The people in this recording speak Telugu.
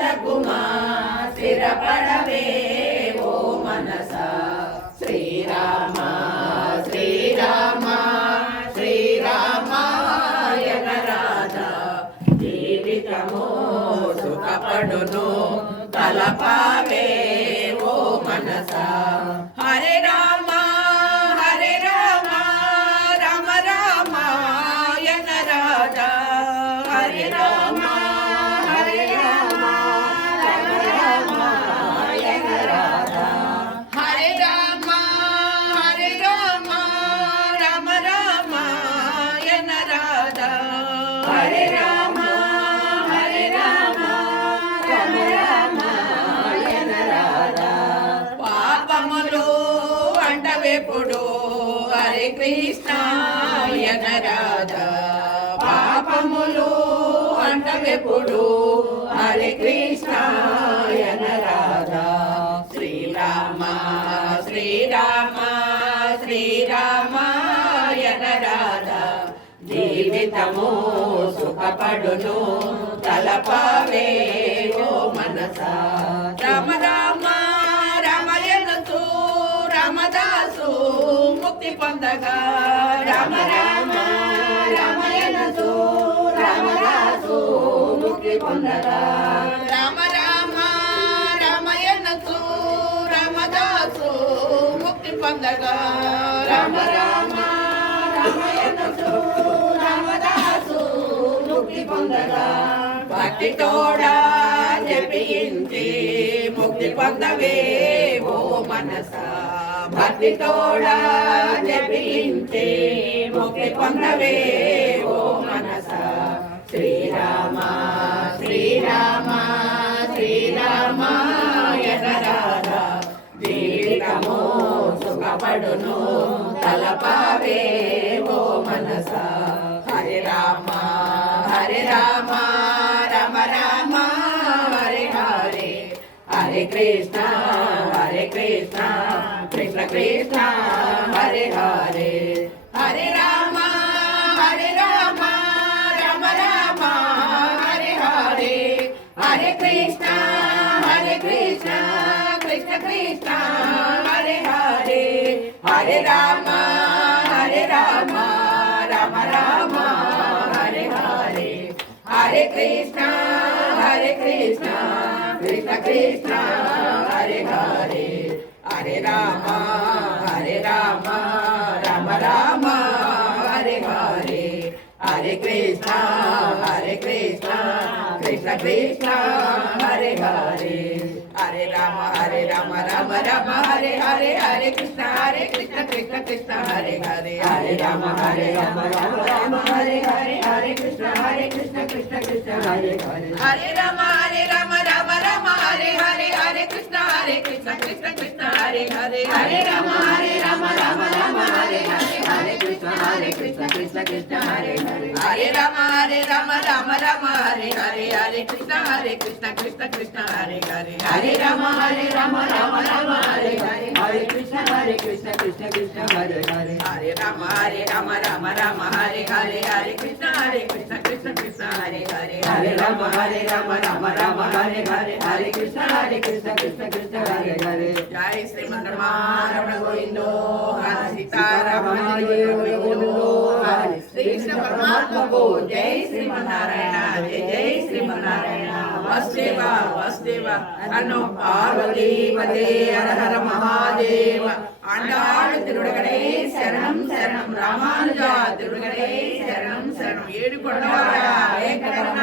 చెందకుమా స్థిరపడవే ఓ మనస శ్రీరామ శ్రీరామ శ్రీరామాయణ రాధా జీవితము సుఖపడును తలపావే ఓ మనస హరే రామ హరే రామ రామ రామాయణ రాధా హరే రామ హరే రామ రామ రామాయణ రాధా హరే రామ హరే రామ రామ రామాయణ రాధా హరే రామ హరే రామ రామ రామాయణ రాధా పాపములు అంటవెప్పుడు హరే కృష్ణాయన రాధా పాపములు అంటవెప్పుడు హరే కృష్ణాయన రాధా శ్రీరామ శ్రీరామ శ్రీరామాయణ రాధా జీవితము సుఖపడును తలపావే ఓ మనస రామ రామ రామయనసు రామదాసు ముక్తి పొందగా రామ రామ రామయనసు రామదాసు ముక్తి పొందగా రామ రామ రామయనసు రామదాసు ముక్తి పొందగా రామ రామ రామయనసు రామదాసు ముక్తి పొందగా భక్తి తోడా జపించి ముక్తి పొందవే ఓ మనస భక్తి తోడా జపించి ముక్తి పొందవే ఓ మనస శ్రీరామ శ్రీరామ శ్రీరామాయణ రాధా జీవితము సుఖపడును తలపావే ఓ మనస హరే రామ హరే రామ రామ రామ హరే హరే హరే కృష్ణ కృష్ణ కృష్ణ హరే హరే హరే రామ హరే రామ రామ రామ హరే హరే హరే కృష్ణ కృష్ణ కృష్ణ హరే హరే హరే రామ రామ రామ హరే హరే హరే కృష్ణ కృష్ణ కృష్ణ హరే హరే హరే రామ రామ రామ హరే హరే హరే కృష్ణ కృష్ణ కృష్ణ హరే హరే హరే రామ రామ రామ హరే హరే హరే కృష్ణ కృష్ణ కృష్ణ హరే హరే హరే రామ రామ రామ హరే హరే హరే కృష్ణ కృష్ణ కృష్ణ హరే హరే హరే రామ రామ రామ హరే హరే హరే కృష్ణ కృష్ణ కృష్ణ హరే హరే హరే రామ రామ రామ హరే హరే హరే కృష్ణ కృష్ణ కృష్ణ హరే హరే హరే రామ రామ రామ హరే హరే హరే కృష్ణ కృష్ణ కృష్ణ హరే హరే హరే రామ రామ రామ హరే హరే హరే కృష్ణ కృష్ణ కృష్ణ హరే హరే హరే రామ రామ రామ హరే హరే హరే కృష్ణ కృష్ణ కృష్ణ హరే హరే హరే రామ రామ హరే హరే హరే కృష్ణ కృష్ణ హరే హరే జై శ్రీమన్నారాయణ గోవిందో హరి సీతారామ గోవిందో హరి శ్రీకృష్ణ పరమాత్మకు జై శ్రీమన్నారాయణ జై శ్రీమన్నారాయణ వసుదేవ వసుదేవ అన్నో పార్వతీ పదే హర హర మహాదేవ ఆండాళ్ తిరుడగడే శరణం శరణం రామానుజ తిరుడగడే శరణం శరణం ఏడు కొండవాడ వెంకటరమణ